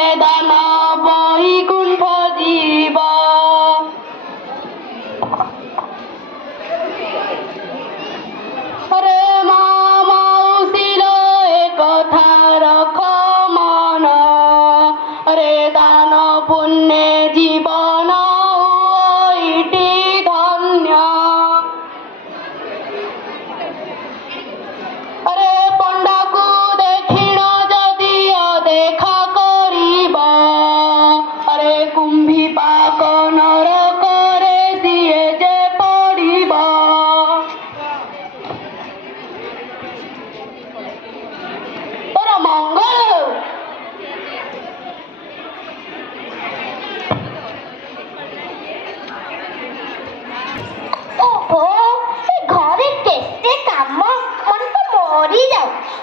দিলে দানব বৈকুণ্ঠ জীব। রে মা মাউসির এ কথা রখ মন, রে দান পুণ্যে জীবন ওইটি ধন্য। রে পণ্ডাকু দেখিণ যদি দেখা করিব, রে কুম্ভী পাক নরকরে সিয়ে যে পড়িব। তোর মঙ্গল হଉ। ଓହୋ, ଏ ଘରେ କେତେ କାମ, ମଣିଷ ମରି ଯାଉଛି।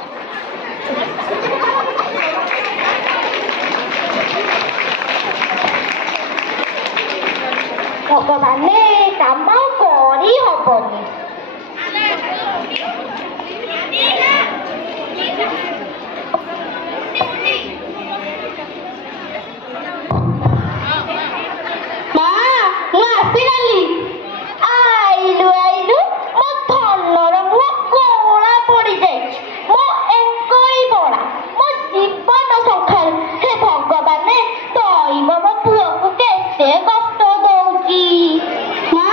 ଭଗବାନେ, କାମ କରି ହବନି। ମା, ମୁଁ ଆସିଗଲି। ଆଇଲୁ ଆଇଲୁ, ମୋ ଧନର ମୁହଁ କଳା ପଡିଯାଇଛି, ମୋ ଏକଇ ବଳା, ମୋ ଜୀବନ ସଖାଳୁ। ହେ ଭଗବାନେ, ଦଇବ ମୋ ପୁଅକୁ କେତେ କଷ୍ଟ ଦଉଛି। ମା,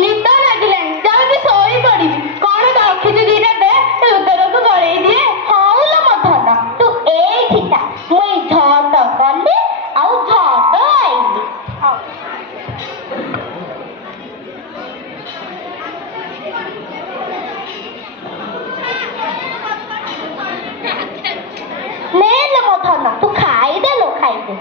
ନିଦ ଲାଗିଲାଣି, ଯାଉଛି ଶୋଇ ପଡିବି। କଣ ରଖିଛୁ ଦିଟା ଦେ, ଉଦରକୁ ଗଳେଇ ଦିଏ। ହଉ ଲୋ ମୋ ଧନ, ତୁ ଏଇଠି ଥା, ମୁଇଁ ଝଟ ଗଲି ଆଉ ଝଟ ଆଇଲି। ନେ ଲୋ ମୋ ଧନ, ତୁ ଖାଇଦେ ଲୋ, ଖାଇଦେ।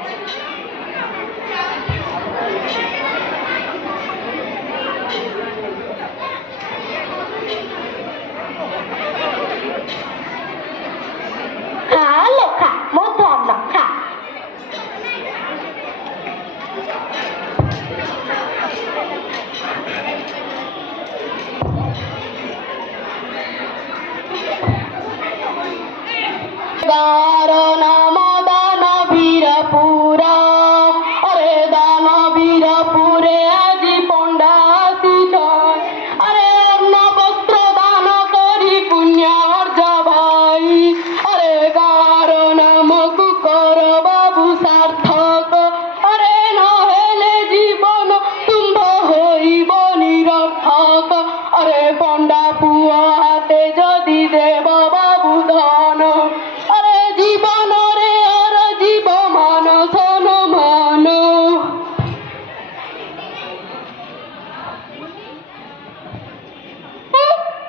ଖା ଲୋ ଖା, ମୋ ଧନ ଖା। ଗାର ନାମ ଦାନବୀରପୁର, ଅରେ ଦାନବୀରପୁରେ ଆଜି ପଣ୍ଡା ଆସିଛ। ଆରେ ଅନ୍ନ ବସ୍ତ୍ର ଦାନ କରି ପୁଣ୍ୟ ଅର୍ଜ ଭାଇ, ଆରେ ଗାର ନାମକୁ କର ବାବୁ ସାର୍ଥକ। ଆରେ ନହେଲେ ଜୀବନ ତୁମ୍ଭ ହୋଇବ ନିରର୍ଥକ। ଆରେ ପଣ୍ଡା ପୁଅ ହାତେ ଯଦି ଦେବ ବାବୁ ଧନ, আরে জীবনরে আর জীব মান সনমান।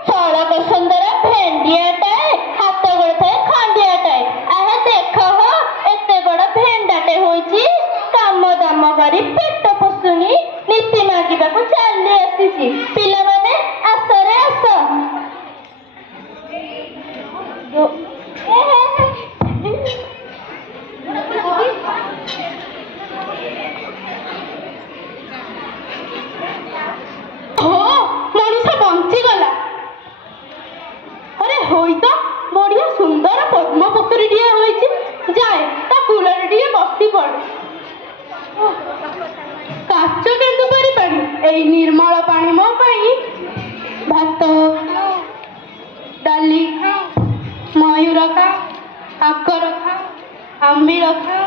ସଡ଼କ ସୁନ୍ଦର ଭେଣ୍ଡିଆଟାଏ, ହାତ ଗୋଡ଼ ଥାଏ ଖଣ୍ଡିଆଟାଏ। ଆହେ ଦେଖ ହୋ, ଏତେ ବଡ଼ ଭେଣ୍ଡାଟେ ହୋଇଛି। କାମ ଦାମ କରି ପେଟ ପୋଷୁନି, ନୀତି ମାଗିବାକୁ ଚାଲି ଆସିଛି। ପିଲାମାନେ ଆସରେ ଆସ। ମଣିଷ ବଞ୍ଚିଗଲା। ଆରେ ହୋଇ ତ ବଢିଆ ସୁନ୍ଦର ପଦ୍ମ ପୋଖରୀଟିଏ ହୋଇଛି। ଯାଏ ତା କୂଳରେ ଟିକେ ବସି ପଡେ। କାଚ କେନ୍ଦୁ ପରି ପାଣି, ଏଇ ନିର୍ମଳ ପାଣି ମୋ ପାଇଁ। ଭାତ, ଡାଲି, ମୟୂର ଖା, କାକର ଖା, ଆମ୍ବିଳ ଖା,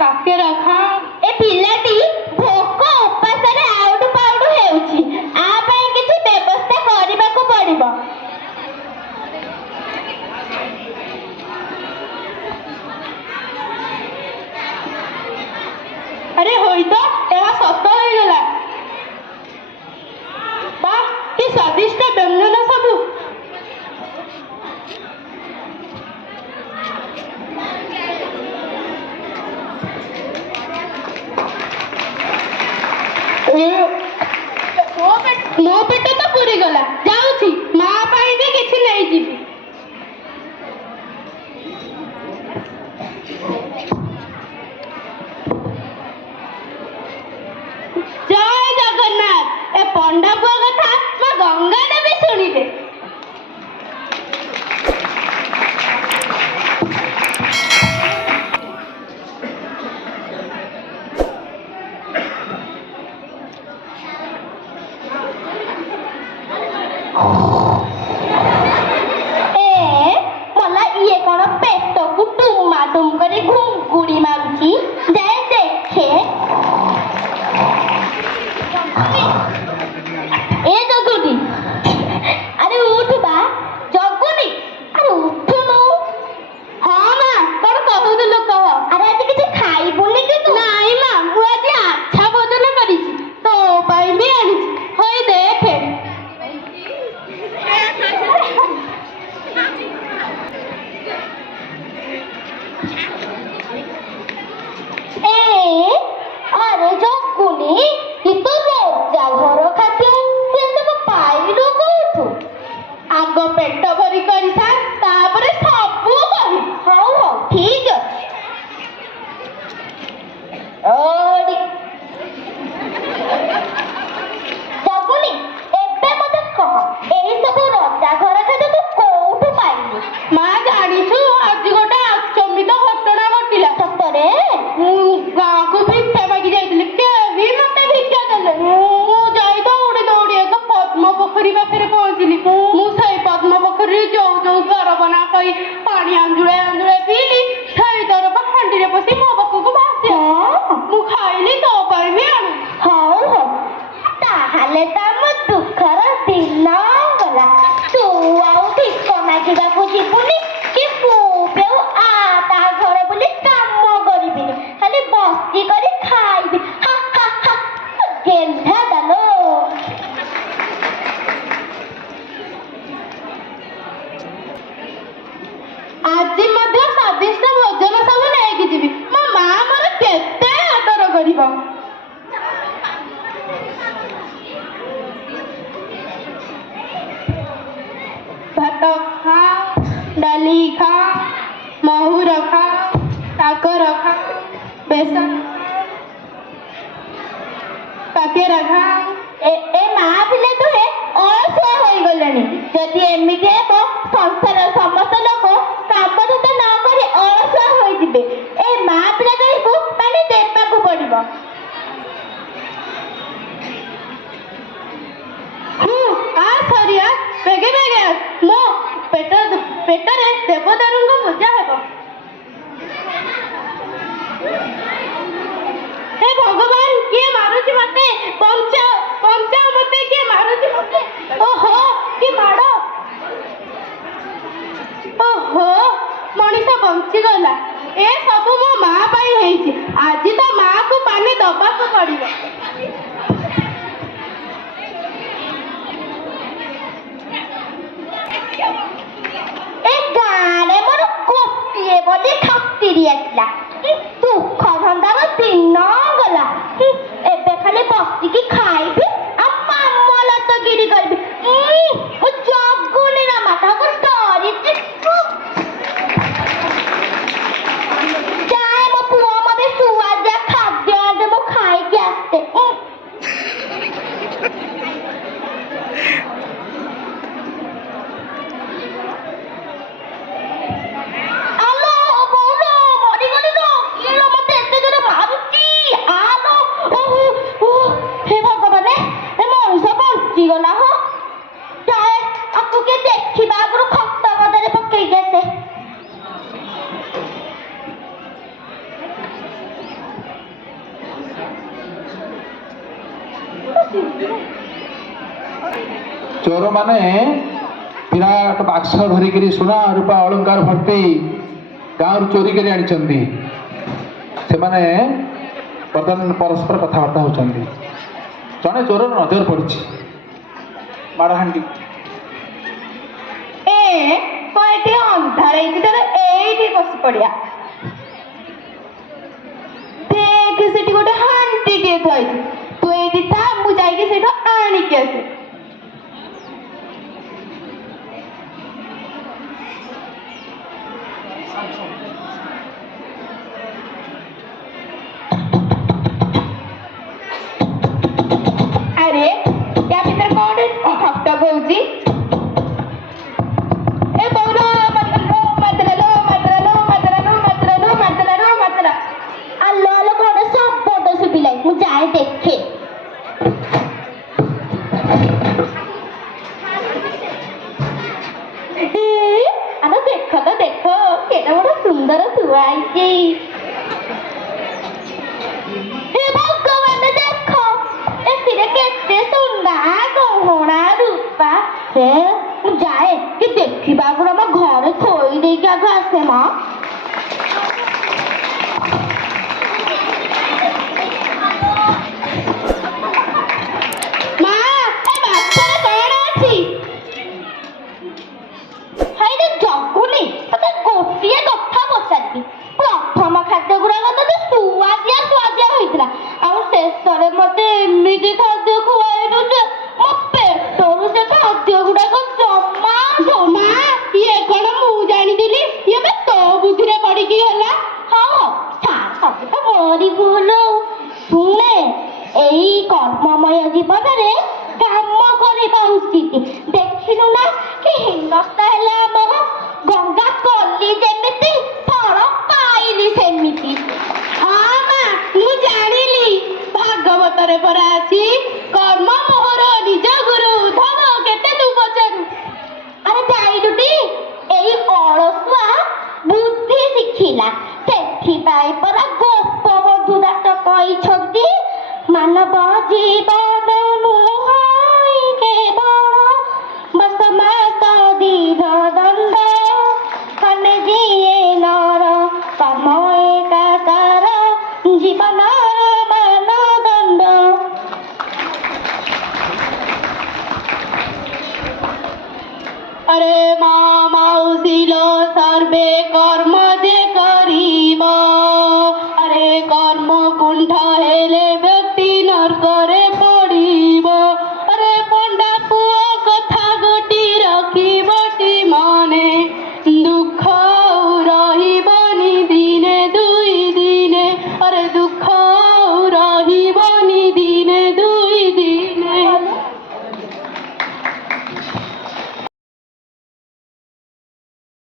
କାକେରା ଖା। ଏ ପିଲାଟି ଭୋକ ଉପାସରେ ଆଉଟୁ ପାଉଟୁ ହେଉଛି। ଆ ପାଇଁ କିଛି ବ୍ୟବସ୍ଥା କରିବାକୁ ପଡିବ। ଆରେ ହୋଇ ତ, ଏହା ସତ ହୋଇଗଲା। ବା, କି ସ୍ୱାଦିଷ୍ଟ ବ୍ୟଞ୍ଜନ ସବୁ। ମୋ ପେଟ ତ ପୁରିଗଲା, ଯାଉଛି ମା ପାଇଁ ବି କିଛି ନେଇଯିବି। ଜୟ କହି ପାଣି ଆଞ୍ଜୁଳେ ଆଞ୍ଜୁଳେ ପିଇଲି। ସେଇ ତରଫ ହାଣ୍ଡିରେ ପଶି ମୋ ପାଖକୁ ଭାସି ମୁଁ ଖାଇଲି ତୋ ପାଇଁ ବି ଆଣୁ। ହଉ ହଉ, ତାହେଲେ ତ ଆମ ଦୁଃଖର ଦିନ ଗଲା। ତୁ ଆଉ ଭିକ ମାଗିବାକୁ ଯିବୁନି କି ମୁଁ ବି ଆଉ ତା ଘରେ ବୁଲି କାମ କରିବିନି, ଖାଲି ବସି କରି ଖାଇବି। ହା ହା ହା, ଗେହ୍ଲା ଦାଲୋ। ଆଜି ମଧ୍ୟ ସ୍ୱାଦିଷ୍ଟ ଭୋଜନ ସବୁ ନେଇକି ଯିବି। ମୋ ମା ମୋର କେତେ ଆଦର କରିବ। ଭାତ ଖା, ଡାଲି ଖା, ମହୁର ଖା, କାକର ଖା, ବେସନ କାକେରା ଖା। ଏ ମା ପିଲା ଦୁହେଁ ଅଳସୁଆ ହୋଇଗଲେଣି। ଯଦି ଏମିତି ହେବ ସଂସାର ସମସ୍ତ ଲୋକ କାମ ଧନ୍ଦା ନ କରି ଅଳସୁଆ ହୋଇଯିବେ। ଏ ମା ପିଲା ଦୁହିଁକୁ ପାଣି ଦେବାକୁ ପଡ଼ିବ। ଆ ସରିଆ ବେଗେ ବେଗେ ମୋ ପେଟରେ ଦେବଦାରୁଙ୍କ ପୂଜା ହେବ। ହେ ଭଗବାନ, କିଏ ମାରୁଛି ମତେ? ବଞ୍ଚାଅ ବଞ୍ଚାଅ ମତେ, କିଏ ମାରୁଛି ମତେ? ଓହୋ, କି ମାଡ଼! ଓହୋ, ମଣିଷ ବଞ୍ଚିଗଲା। ଏ ସବୁ ମୋ ମା ପାଇଁ ହେଇଛି। ଆଜି ତ ମାକୁ ପାଣି ଦବାକୁ ପଡ଼ିବ। ଏ ଗାଁରେ ମୋର ଗୋଟିଏ ବୋଲି ଠକିରି ଆସିଲା। କି ଦୁଃଖ ଧନ୍ଦାର ଦିନ ଗଲା। ଏବେ ଖାଲି ବସିକି ଖାଇବି ଆଉ ମାମଲତଗିରି କରିବି। ମୁଁ ଜଗୁନି ନା ମା, ତାକୁ ଡରିଛି। ଯାଏ ମୋ ପୁଅ ମତେ ସୁଆଦିଆ ଖାଦ୍ୟ ଆଣେ, ମୁଁ ଖାଇକି ଆସେ। ଆଲୋ ବୋଉଲୋ, ମରିଗଲି ଲୋ। କିଏ ଲୋ ମତେ ଏତେ ଜୋରେ ମାରୁଛି? ଆଲୋ, ହେ ଭଗବାନେ, ଏ ମଣିଷ ବଞ୍ଚିଗଲା। ହଁ, ଯାଏ ଆକୁ କିଏ ଦେଖିବା ଆଗରୁ ଖତ ଗଦାରେ ପକେଇକି ଆସେ। ଚୋରମାନେ ବିରାଟ ବାକ୍ସ ଧରିକିରି ସୁନା ରୂପା ଅଳଙ୍କାର ଭର୍ତ୍ତି ଗାଁରୁ ଚୋରି କରି ଆଣିଛନ୍ତି। ସେମାନେ ବର୍ତ୍ତମାନ ପରସ୍ପର କଥାବାର୍ତ୍ତା ହେଉଛନ୍ତି। ଜଣେ ଚୋରର ନଜର ପଡ଼ିଛି। ମାଡ଼ହାଣ୍ଡି ଏଠି ଅନ୍ଧାର ହେଇଛି, ତାର ଏଇଠି ବସି ପଡିଆ। ଦେଖ ସେଠି ଗୋଟେ ହାଣ୍ଡିଟିଏ ଥୁଆ ହେଇଛି। ତୁ ଏଇଠି ଥା, ମୁଁ ଯାଇକି ସେଇଠୁ ଆଣିକି ଆସେ। ଆରେ ୟା ଭିତରେ କଣ ଠକ୍ ଠକ୍ ହଉଛି? ଏ ବଉଲୋ, ଆଲୋ ଆଲୋ, କଣ ଶବ୍ଦ ଶୁଭିଲା? ମୁଁ ଯାଏ ଦେଖେ। ଆରେ ଦେଖ ତ ଦେଖ, କେତେ ବଡ ସୁନ୍ଦର ଥୁଆ ହେଇଛି। ହେ ଭଗବାନ, ଦେଖ ଏଥିରେ କେତେ ସୁନା ଗହଣା ରୂପା। ମୁଁ ଯାଏ କି ଦେଖିବା ଆଗରୁ ଆମ ଘରେ ଥୋଇ ଦେଇକି ଆଗ ଆସେ। ମା ମା, ଏ ବାକ୍ସରେ କଣ ଅଛି? ହାଇରେ ଜଗୁନି, ତତେ ଗୋଟିଏ କଥା ପଚାରିବି। ପ୍ରଥମ ଖାଦ୍ୟ ଗୁଡାକ ତତେ ସୁଆଦିଆ ସୁଆଦିଆ ହୋଇଥିଲା, ଆଉ ଶେଷରେ ମତେ ଏମିତି ଖାଦ୍ୟ ଖୁଆଇଲୁ ଯେ ମୋ ପେଟରୁ ସେ ଖାଦ୍ୟ ଗୁଡାକ ଜମା ମା, ଇଏ କଣ ମୁଁ ଜାଣିଥିଲି? ଇଏ ବା ତୋ ବୁଦ୍ଧିରେ ପଡିକି ହେଲା। ହଉ, ସବୁ ତ ମୋରି ଭୁଲ। ଶୁଣେ, ଏଇ କର୍ମମୟ ଜୀବନରେ କାମ କରିବା ଉଚିତ। ଦେଖିଲୁ ନା କି ହୀନସ୍ତା ହେଲା ଆମର ଗଙ୍ଗା କଲି ଯେମିତି, ଫଳ ପାଇଲି ସେମିତି। ହଁ ମା, ମୁଁ ଜାଣିଲି। ଭାଗବତରେ ପରା ଅଛି, କର୍ମ ମୋହର ନିଜ ଗୁରୁ, ଧନ କେତେ ତୁ ପଚାରୁ। ଆରେ ଯାଇଲୁଟି, ଏଇ ଅଳସ জীবন নুহাই কেবল বসমাত দীর্ঘ দণ্ড খনে জিয়ে নর কময় কাতার জীবনর মানদণ্ড। আরে মা মাউসিল সর্বে কর্ম যে করিব, আরে কর্ম কুণ্ঠ হেলে ব্যক্তি নরকর